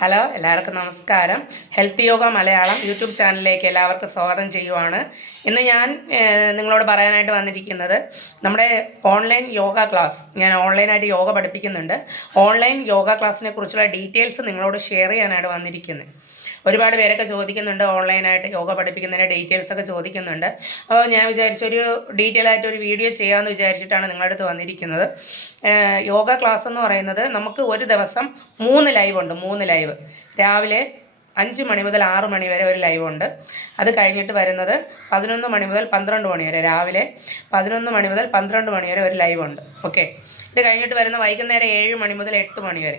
Hello, എല്ലാവർക്കും നമസ്കാരം. Health yoga Malayalam YouTube ചാനലിലേക്ക് എല്ലാവർക്കും സ്വാഗതം ചെയ്യുവാണ്. ഇന്ന് ഞാൻ നിങ്ങളോട് പറയാനായിട്ട് വന്നിരിക്കുന്നത് നമ്മുടെ ഓൺലൈൻ യോഗ ക്ലാസ്. ഞാൻ ഓൺലൈനായിട്ട് യോഗ പഠിപ്പിക്കുന്നുണ്ട്. ഓൺലൈൻ യോഗ ക്ലാസ്സിനെ കുറിച്ചുള്ള ഡീറ്റെയിൽസ് നിങ്ങളോട് ഷെയർ ചെയ്യാനായിട്ട് വന്നിരിക്കുന്നത്. ഒരുപാട് പേരൊക്കെ ചോദിക്കുന്നുണ്ട്, ഓൺലൈനായിട്ട് യോഗ പഠിപ്പിക്കുന്നതിൻ്റെ ഡീറ്റെയിൽസൊക്കെ ചോദിക്കുന്നുണ്ട്. അപ്പോൾ ഞാൻ വിചാരിച്ചൊരു ഡീറ്റെയിൽ ആയിട്ടൊരു വീഡിയോ ചെയ്യാമെന്ന് വിചാരിച്ചിട്ടാണ് നിങ്ങളുടെ അടുത്ത് വന്നിരിക്കുന്നത്. യോഗ ക്ലാസ് എന്ന് പറയുന്നത് നമുക്ക് ഒരു ദിവസം 3 ലൈവ് ഉണ്ട്. 3 ലൈവ് രാവിലെ 5 മണി മുതൽ 6 മണി വരെ ഒരു ലൈവ് ഉണ്ട്. അത് കഴിഞ്ഞിട്ട് വരുന്നത് 11 മണി മുതൽ 12 മണി വരെ, രാവിലെ 11 മണി മുതൽ 12 മണി വരെ ഒരു ലൈവ് ഉണ്ട്. ഓക്കെ, ഇത് കഴിഞ്ഞിട്ട് വരുന്ന വൈകുന്നേരം 7 മണി മുതൽ 8 മണി വരെ.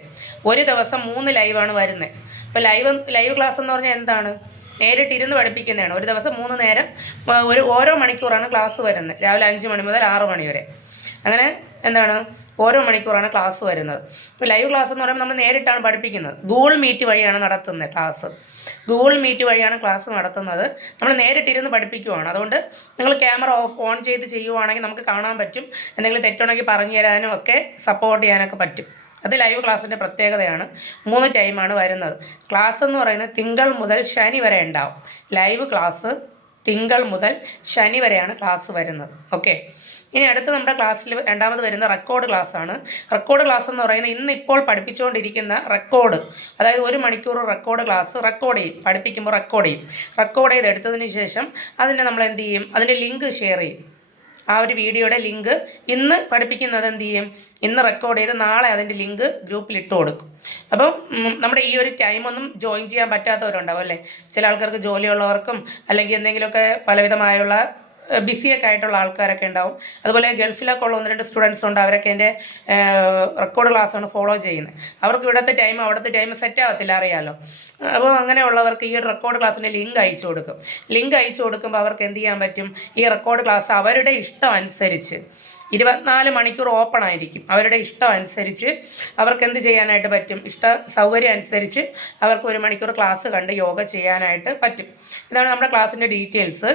ഒരു ദിവസം 3 ലൈവാണ് വരുന്നത്. അപ്പോൾ ലൈവ് ക്ലാസ് എന്ന് പറഞ്ഞാൽ എന്താണ്? നേരിട്ടിരുന്ന് പഠിപ്പിക്കുന്നതാണ്. ഒരു ദിവസം 3 നേരം ഓരോ മണിക്കൂറാണ് ക്ലാസ് വരുന്നത്. രാവിലെ 5 മണി മുതൽ 6 മണി വരെ. അങ്ങനെ എന്താണ്, ഓരോ മണിക്കൂറാണ് ക്ലാസ് വരുന്നത്. ഇപ്പോൾ ലൈവ് ക്ലാസ് എന്ന് പറയുമ്പോൾ നമ്മൾ നേരിട്ടാണ് പഠിപ്പിക്കുന്നത്. ഗൂഗിൾ മീറ്റ് വഴിയാണ് നടത്തുന്നത് ക്ലാസ്. ഗൂഗിൾ മീറ്റ് വഴിയാണ് ക്ലാസ് നടത്തുന്നത്. നമ്മൾ നേരിട്ടിരുന്ന് പഠിപ്പിക്കുവാണ്. അതുകൊണ്ട് നിങ്ങൾ ക്യാമറ ഓൺ ചെയ്ത് ചെയ്യുവാണെങ്കിൽ നമുക്ക് കാണാൻ പറ്റും. എന്തെങ്കിലും തെറ്റുണ്ടെങ്കിൽ പറഞ്ഞു തരാനും ഒക്കെ സപ്പോർട്ട് ചെയ്യാനൊക്കെ പറ്റും. അത് ലൈവ് ക്ലാസ്സിൻ്റെ പ്രത്യേകതയാണ്. 3 ടൈമാണ് വരുന്നത്. ക്ലാസ് എന്ന് പറയുന്നത് തിങ്കൾ മുതൽ ശനി വരെ ഉണ്ടാവും. ലൈവ് ക്ലാസ് തിങ്കൾ മുതൽ ശനി വരെയാണ് ക്ലാസ് വരുന്നത്. ഓക്കെ, ഇനി അടുത്ത് നമ്മുടെ ക്ലാസ്സിൽ രണ്ടാമത് വരുന്ന റെക്കോർഡ് ക്ലാസ്സാണ്. റെക്കോർഡ് ക്ലാസ് എന്ന് പറയുന്നത് ഇന്നിപ്പോൾ പഠിപ്പിച്ചുകൊണ്ടിരിക്കുന്ന റെക്കോർഡ്, അതായത് 1 മണിക്കൂർ റെക്കോർഡ് ക്ലാസ് റെക്കോർഡ് ചെയ്യും. പഠിപ്പിക്കുമ്പോൾ റെക്കോർഡ് ചെയ്തെടുത്തതിന് ശേഷം അതിനെ നമ്മൾ എന്ത് ചെയ്യും, അതിൻ്റെ ലിങ്ക് ഷെയർ ചെയ്യും. ആ ഒരു വീഡിയോയുടെ ലിങ്ക് ഇന്ന് പഠിപ്പിക്കുന്നത് എന്ത് ചെയ്യും, ഇന്ന് റെക്കോർഡ് ചെയ്ത് നാളെ അതിൻ്റെ ലിങ്ക് ഗ്രൂപ്പിൽ ഇട്ട് കൊടുക്കും. അപ്പം നമ്മുടെ ഈ ഒരു ടൈമൊന്നും ജോയിൻ ചെയ്യാൻ പറ്റാത്തവരുണ്ടാവും അല്ലേ. ചില ആൾക്കാർക്ക് ജോലിയുള്ളവർക്കും അല്ലെങ്കിൽ എന്തെങ്കിലുമൊക്കെ പലവിധമായുള്ള ബിസിയൊക്കെ ആയിട്ടുള്ള ആൾക്കാരൊക്കെ ഉണ്ടാവും. അതുപോലെ ഗൾഫിലൊക്കെ ഉള്ള 1-2 സ്റ്റുഡൻസ് ഉണ്ട്. അവരൊക്കെ എൻ്റെ റെക്കോർഡ് ക്ലാസ്സാണ് ഫോളോ ചെയ്യുന്നത്. അവർക്ക് ഇവിടുത്തെ ടൈം അവിടുത്തെ ടൈം സെറ്റ് ആവത്തില്ല, അറിയാമല്ലോ. അപ്പോൾ അങ്ങനെയുള്ളവർക്ക് ഈ ഒരു റെക്കോർഡ് ക്ലാസ്സിൻ്റെ ലിങ്ക് അയച്ചു കൊടുക്കും. ലിങ്ക് അയച്ചു കൊടുക്കുമ്പോൾ അവർക്ക് എന്ത് ചെയ്യാൻ പറ്റും, ഈ റെക്കോർഡ് ക്ലാസ് അവരുടെ ഇഷ്ടം അനുസരിച്ച് 24 മണിക്കൂർ ഓപ്പൺ ആയിരിക്കും. അവരുടെ ഇഷ്ടം അനുസരിച്ച് അവർക്ക് എന്ത് ചെയ്യാനായിട്ട് പറ്റും, സൗകര്യം അനുസരിച്ച് അവർക്ക് 1 മണിക്കൂർ ക്ലാസ് കണ്ട് യോഗ ചെയ്യാനായിട്ട് പറ്റും. ഇതാണ് നമ്മുടെ ക്ലാസ്സിൻ്റെ ഡീറ്റെയിൽസ്.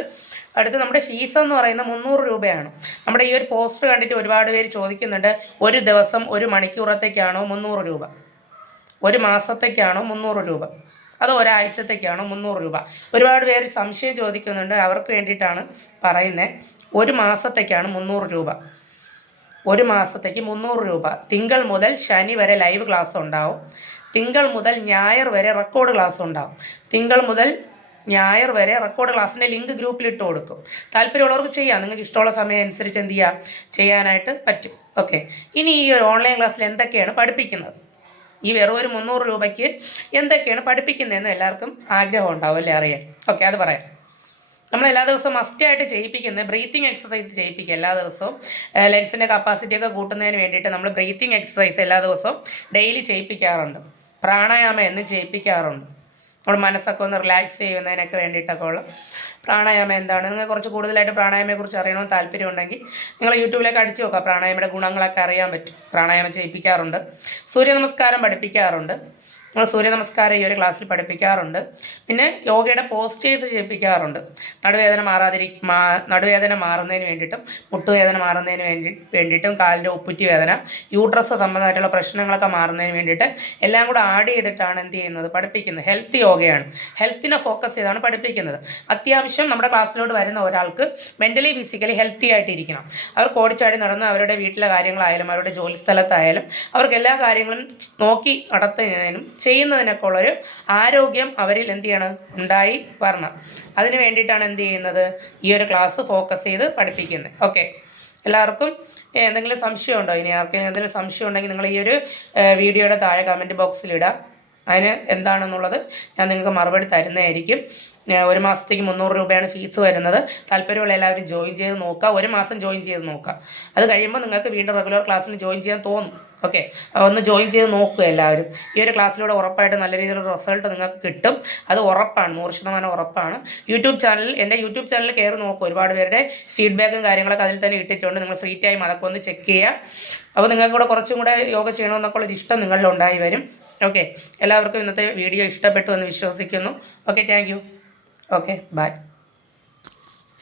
അടുത്ത് നമ്മുടെ ഫീസ് എന്ന് പറയുന്നത് 300 രൂപയാണ്. നമ്മുടെ ഈ ഒരു പോസ്റ്റ് കണ്ടിട്ട് ഒരുപാട് പേര് ചോദിക്കുന്നുണ്ട്, ഒരു ദിവസം 1 മണിക്കൂറത്തേക്കാണോ 300 രൂപ, ഒരു മാസത്തേക്കാണോ 300 രൂപ, അത് ഒരാഴ്ചത്തേക്കാണോ 300 രൂപ? ഒരുപാട് പേര് സംശയം ചോദിക്കുന്നുണ്ട്. അവർക്ക് വേണ്ടിയിട്ടാണ് പറയുന്നത്. ഒരു മാസത്തേക്കാണ് 300 രൂപ. ഒരു മാസത്തേക്ക് 300 രൂപ. തിങ്കൾ മുതൽ ശനി വരെ ലൈവ് ക്ലാസ് ഉണ്ടാവും. തിങ്കൾ മുതൽ ഞായർ വരെ റെക്കോർഡ് ക്ലാസ് ഉണ്ടാവും. തിങ്കൾ മുതൽ ഞായർ വരെ റെക്കോർഡ് ക്ലാസ്സിൻ്റെ ലിങ്ക് ഗ്രൂപ്പിൽ ഇട്ട് കൊടുക്കും. താല്പര്യമുള്ളവർക്ക് ചെയ്യാം. നിങ്ങൾക്ക് ഇഷ്ടമുള്ള സമയം അനുസരിച്ച് എന്ത് ചെയ്യാം, ചെയ്യാനായിട്ട് പറ്റും. ഓക്കെ, ഇനി ഈ ഒരു ഓൺലൈൻ ക്ലാസ്സിൽ എന്തൊക്കെയാണ് പഠിപ്പിക്കുന്നത്, ഈ വെറും ഒരു 300 രൂപയ്ക്ക് എന്തൊക്കെയാണ് പഠിപ്പിക്കുന്നതെന്ന് എല്ലാവർക്കും ആഗ്രഹം ഉണ്ടാവും അല്ലേ, അറിയാൻ. ഓക്കെ, അത് പറയാം. നമ്മൾ എല്ലാ ദിവസവും മസ്റ്റായിട്ട് ചെയ്യിപ്പിക്കുന്നത് ബ്രീത്തിങ് എക്സസൈസ് ചെയ്യിപ്പിക്കുക. എല്ലാ ദിവസവും ലെൻസിൻ്റെ കപ്പാസിറ്റിയൊക്കെ കൂട്ടുന്നതിന് വേണ്ടിയിട്ട് നമ്മൾ ബ്രീത്തിങ് എക്സസൈസ് എല്ലാ ദിവസവും ഡെയിലി ചെയ്യിപ്പിക്കാറുണ്ട്. പ്രാണായാമം എന്ന് ചെയ്യിപ്പിക്കാറുണ്ട്. നമ്മുടെ മനസ്സൊക്കെ ഒന്ന് റിലാക്സ് ചെയ്യുന്നതിനൊക്കെ വേണ്ടിയിട്ടൊക്കെ ഉള്ള പ്രാണായാമം എന്താണ്. നിങ്ങൾ കുറച്ച് കൂടുതലായിട്ട് പ്രാണായാമയെക്കുറിച്ച് അറിയണമെന്ന് താല്പര്യമുണ്ടെങ്കിൽ നിങ്ങൾ യൂട്യൂബിലേക്ക് അടിച്ചു നോക്കുക. പ്രാണായാമയുടെ ഗുണങ്ങളൊക്കെ അറിയാൻ പറ്റും. പ്രാണായാമം ചെയ്യിപ്പിക്കാറുണ്ട്. സൂര്യനമസ്കാരം പഠിപ്പിക്കാറുണ്ട്. നമ്മൾ സൂര്യനമസ്കാരം ഈ ഒരു ക്ലാസ്സിൽ പഠിപ്പിക്കാറുണ്ട്. പിന്നെ യോഗയുടെ പോസ്റ്റേഴ്സ് ചെയ്യിപ്പിക്കാറുണ്ട്. നടുവേദന മാറുന്നതിന് വേണ്ടിയിട്ടും മുട്ടുവേദന മാറുന്നതിന് വേണ്ടിയിട്ടും കാലിൻ്റെ ഉപ്പുറ്റി വേദന, യൂട്രസ് സംബന്ധമായിട്ടുള്ള പ്രശ്നങ്ങളൊക്കെ മാറുന്നതിന് വേണ്ടിയിട്ട് എല്ലാം കൂടെ ആഡ് ചെയ്തിട്ടാണ് എന്ത് ചെയ്യുന്നത്, പഠിപ്പിക്കുന്നത്. ഹെൽത്ത് യോഗയാണ്. ഹെൽത്തിനെ ഫോക്കസ് ചെയ്താണ് പഠിപ്പിക്കുന്നത്. അത്യാവശ്യം നമ്മുടെ ക്ലാസ്സിലോട്ട് വരുന്ന ഒരാൾക്ക് മെൻ്റലി ഫിസിക്കലി ഹെൽത്തി ആയിട്ടിരിക്കണം. അവർക്ക് ഓടിച്ചാടി നടന്ന് അവരുടെ വീട്ടിലെ കാര്യങ്ങളായാലും അവരുടെ ജോലി സ്ഥലത്തായാലും അവർക്ക് എല്ലാ കാര്യങ്ങളും നോക്കി നടത്തുന്നതിനും ചെയ്യുന്നതിനൊക്കെ ഉള്ളൊരു ആരോഗ്യം അവരിൽ എന്ത് ചെയ്യണം, ഉണ്ടായി വരണം. അതിന് വേണ്ടിയിട്ടാണ് എന്ത് ചെയ്യുന്നത്, ഈ ഒരു ക്ലാസ് ഫോക്കസ് ചെയ്ത് പഠിപ്പിക്കുന്നത്. ഓക്കെ, എല്ലാവർക്കും എന്തെങ്കിലും സംശയമുണ്ടോ? ഇനി ആർക്കെങ്കിലും എന്തെങ്കിലും സംശയം ഉണ്ടെങ്കിൽ നിങ്ങൾ ഈ ഒരു വീഡിയോയുടെ താഴെ കമൻറ്റ് ബോക്സിലിടുക. അതിന് എന്താണെന്നുള്ളത് ഞാൻ നിങ്ങൾക്ക് മറുപടി തരുന്നതായിരിക്കും. 1 മാസത്തേക്ക് 300 രൂപയാണ് ഫീസ് വരുന്നത്. താല്പര്യമുള്ള എല്ലാവരും ജോയിൻ ചെയ്ത് നോക്കുക. 1 മാസം ജോയിൻ ചെയ്ത് നോക്കുക. അത് കഴിയുമ്പോൾ നിങ്ങൾക്ക് വീണ്ടും റെഗുലർ ക്ലാസ്സിന് ജോയിൻ ചെയ്യാൻ തോന്നും. ഓക്കെ, ഒന്ന് ജോയിൻ ചെയ്ത് നോക്കുക എല്ലാവരും. ഈ ഒരു ക്ലാസ്സിലൂടെ ഉറപ്പായിട്ട് നല്ല രീതിയിലുള്ള റിസൾട്ട് നിങ്ങൾക്ക് കിട്ടും. അത് ഉറപ്പാണ്, 100% ഉറപ്പാണ്. എൻ്റെ യൂട്യൂബ് ചാനലിൽ കയറി നോക്കുക. ഒരുപാട് പേരുടെ ഫീഡ്ബാക്കും കാര്യങ്ങളൊക്കെ അതിൽ തന്നെ ഇട്ടിട്ടുണ്ട്. നിങ്ങൾ ഫ്രീ ടൈം അതൊക്കെ ഒന്ന് ചെക്ക് ചെയ്യുക. അപ്പോൾ നിങ്ങൾക്ക് കൂടെ കുറച്ചും കൂടെ യോഗ ചെയ്യണമെന്നൊക്കെ ഉള്ളൊരു ഇഷ്ടം നിങ്ങളിൽ ഉണ്ടായി വരും. ഓക്കെ, എല്ലാവർക്കും ഇന്നത്തെ വീഡിയോ ഇഷ്ടപ്പെട്ടു എന്ന് വിശ്വസിക്കുന്നു. Okay, thank you. Okay, by.